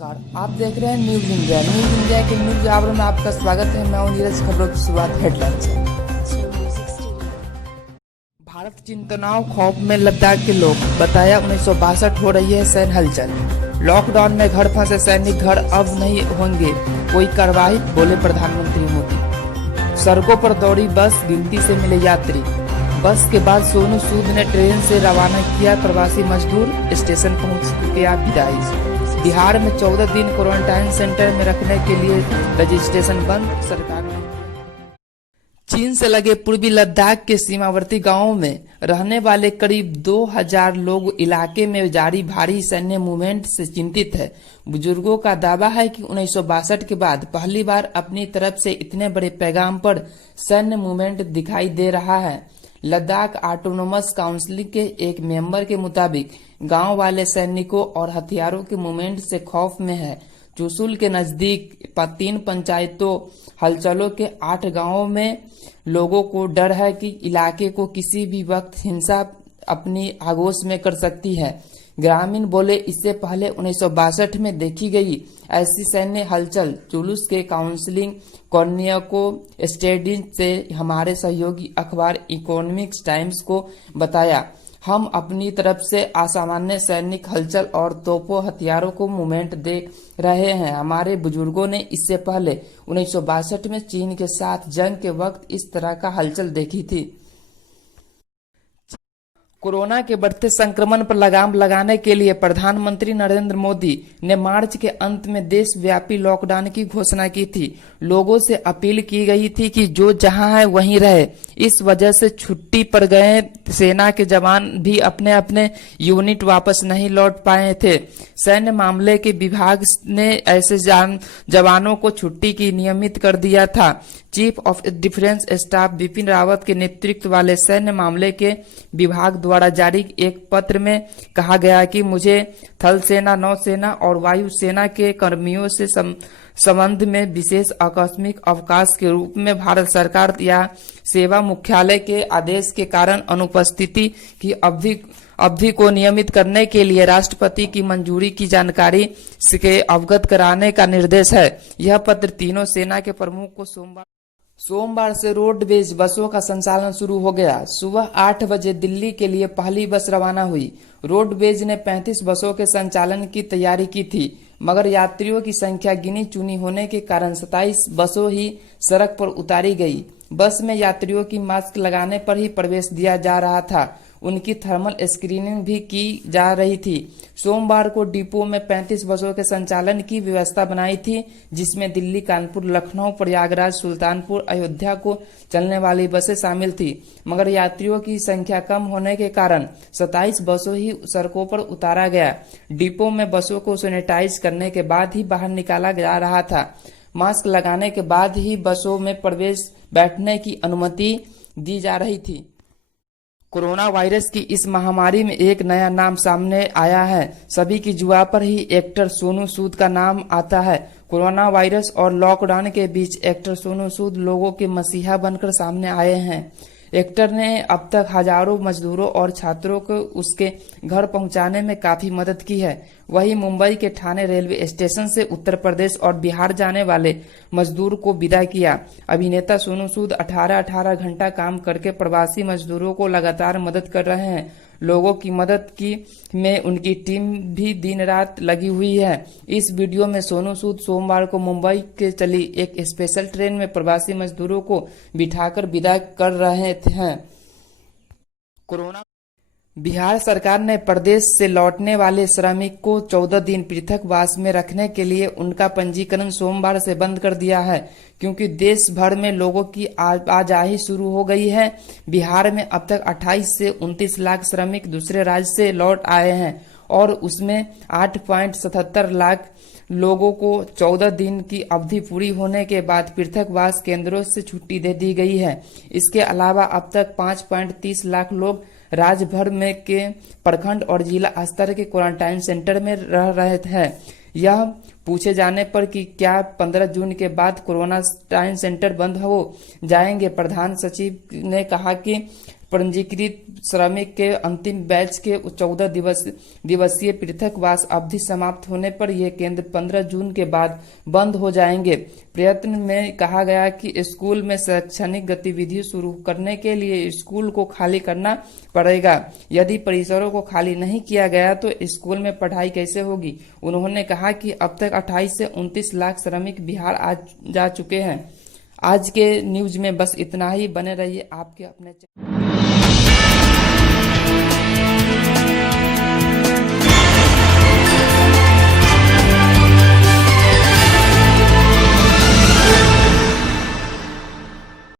नमस्कार, आप देख रहे हैं न्यूज इंडिया। न्यूज इंडिया के न्यूज आवरण में आपका स्वागत है। मैं हूं नीरज। खबरों की शुरुआत हेडलाइन से। भारत चीन तनाव खौफ में लद्दाख के लोग, बताया 1962 हो रही है सैन्य हलचल। लॉकडाउन में घर फंसे सैनिक घर अब नहीं होंगे कोई कार्रवाई, बोले प्रधानमंत्री मोदी। सड़कों पर दौड़ी बस, गिनती से मिले यात्री। बस के बाद सोनू सूद ने ट्रेन से रवाना किया प्रवासी मजदूर, स्टेशन पहुंच किया विदाई। बिहार में 14 दिन क्वारंटाइन सेंटर में रखने के लिए रजिस्ट्रेशन बंद, सरकार ने। चीन से लगे पूर्वी लद्दाख के सीमावर्ती गांवों में रहने वाले करीब 2000 लोग इलाके में जारी भारी सैन्य मूवमेंट से चिंतित है। बुजुर्गों का दावा है कि 1962 के बाद पहली बार अपनी तरफ से इतने बड़े पैगाम पर सैन्य मूवमेंट दिखाई दे रहा है। लद्दाख ऑटोनोमस काउंसिल के एक मेंबर के मुताबिक गांव वाले सैनिकों और हथियारों के मूवमेंट से खौफ में है। चुशुल के नजदीक 3 पंचायतों हलचलों के 8 गांवों में लोगों को डर है कि इलाके को किसी भी वक्त हिंसा अपनी आगोश में कर सकती है। ग्रामीण बोले, इससे पहले 1962 में देखी गई ऐसी सैन्य हलचल चुलूस के काउंसिलिंग कॉर्नियाको स्टेडियम से हमारे सहयोगी अखबार इकोनॉमिक्स टाइम्स को बताया। हम अपनी तरफ से असामान्य सैनिक हलचल और तोपों हथियारों को मूवमेंट देख रहे हैं। हमारे बुजुर्गों ने इससे पहले 1962 में चीन के साथ जंग के वक्त इस तरह का हलचल देखी थी। कोरोना के बढ़ते संक्रमण पर लगाम लगाने के लिए प्रधानमंत्री नरेंद्र मोदी ने मार्च के अंत में देशव्यापी लॉकडाउन की घोषणा की थी। लोगों से अपील की गई थी कि जो जहां है वहीं रहे। इस वजह से छुट्टी पर गए सेना के जवान भी अपने अपने यूनिट वापस नहीं लौट पाए थे। सैन्य मामले के विभाग ने ऐसे जवानों को छुट्टी की नियमित कर दिया था। Chief of defence staff Bipin Rawat के नेतृत्व वाले सैन्य मामले के विभाग द्वारा जारी एक पत्र में कहा गया कि मुझे थल सेना, नौसेना और वायु सेना के कर्मियों से संबंध में विशेष आकस्मिक अवकाश के रूप में भारत सरकार या सेवा मुख्यालय के आदेश के कारण अनुपस्थिति की अवधि को नियमित करने के लिए राष्ट्रपति की मंजूरी की जानकारी से अवगत कराने का निर्देश है। यह पत्र तीनों सेना के प्रमुख को सोमवार से रोडवेज बसों का संचालन शुरू हो गया। सुबह 8 बजे दिल्ली के लिए पहली बस रवाना हुई। रोडवेज ने 35 बसों के संचालन की तैयारी की थी, मगर यात्रियों की संख्या गिनी चुनी होने के कारण 27 बसों ही सड़क पर उतारी गई। बस में यात्रियों की मास्क लगाने पर ही प्रवेश दिया जा रहा था। उनकी थर्मल स्क्रीनिंग भी की जा रही थी। सोमवार को डिपो में 35 बसों के संचालन की व्यवस्था बनाई थी, जिसमें दिल्ली, कानपुर, लखनऊ, प्रयागराज, सुल्तानपुर, अयोध्या को चलने वाली बसें शामिल थी, मगर यात्रियों की संख्या कम होने के कारण 27 बसों ही सड़कों पर उतारा गया। डिपो में बसों को सैनिटाइज करने के बाद ही बाहर निकाला जा रहा था। मास्क लगाने के बाद ही बसों में बैठने की अनुमति दी जा रही थी। कोरोना वायरस की इस महामारी में एक नया नाम सामने आया है। सभी की जुआ पर ही एक्टर सोनू सूद का नाम आता है। कोरोना वायरस और लॉकडाउन के बीच एक्टर सोनू सूद लोगों के मसीहा बनकर सामने आए हैं। एक्टर ने अब तक हजारों मजदूरों और छात्रों को उसके घर पहुंचाने में काफी मदद की है। वहीं मुंबई के ठाणे रेलवे स्टेशन से उत्तर प्रदेश और बिहार जाने वाले मजदूर को विदा किया। अभिनेता सोनू सूद 18 घंटा काम करके प्रवासी मजदूरों को लगातार मदद कर रहे हैं। लोगों की मदद की में उनकी टीम भी दिन रात लगी हुई है। इस वीडियो में सोनू सूद सोमवार को मुंबई के चली एक स्पेशल ट्रेन में प्रवासी मजदूरों को बिठाकर विदा कर रहे हैं। कोरोना बिहार सरकार ने प्रदेश से लौटने वाले श्रमिक को 14 दिन पृथकवास में रखने के लिए उनका पंजीकरण सोमवार से बंद कर दिया है, क्योंकि देश भर में लोगों की आवाजाही शुरू हो गई है। बिहार में अब तक 28 से 29 लाख श्रमिक दूसरे राज्य से लौट आए हैं और उसमें 8.77 लाख लोगों को 14 दिन की अवधि पूरी होने के बाद पृथकवास केंद्रों से छुट्टी दे दी गई है। इसके अलावा अब तक 5.30 लाख लोग राज्य भर में के प्रखंड और जिला स्तर के क्वारंटाइन सेंटर में रह रहे हैं। यह पूछे जाने पर कि क्या 15 जून के बाद क्वारंटाइन सेंटर बंद हो जाएंगे, प्रधान सचिव ने कहा कि पंजीकृत श्रमिक के अंतिम बैच के 14 दिवसीय पृथकवास अवधि समाप्त होने पर यह केंद्र 15 जून के बाद बंद हो जाएंगे। प्रयत्न में कहा गया कि स्कूल में शैक्षणिक गतिविधि शुरू करने के लिए स्कूल को खाली करना पड़ेगा। यदि परिसरों को खाली नहीं किया गया तो स्कूल में पढ़ाई कैसे होगी। उन्होंने कहा कि अब तक 28 से 29 लाख श्रमिक बिहार आ जा चुके हैं। आज के न्यूज में बस इतना ही। बने रहिए आपके अपने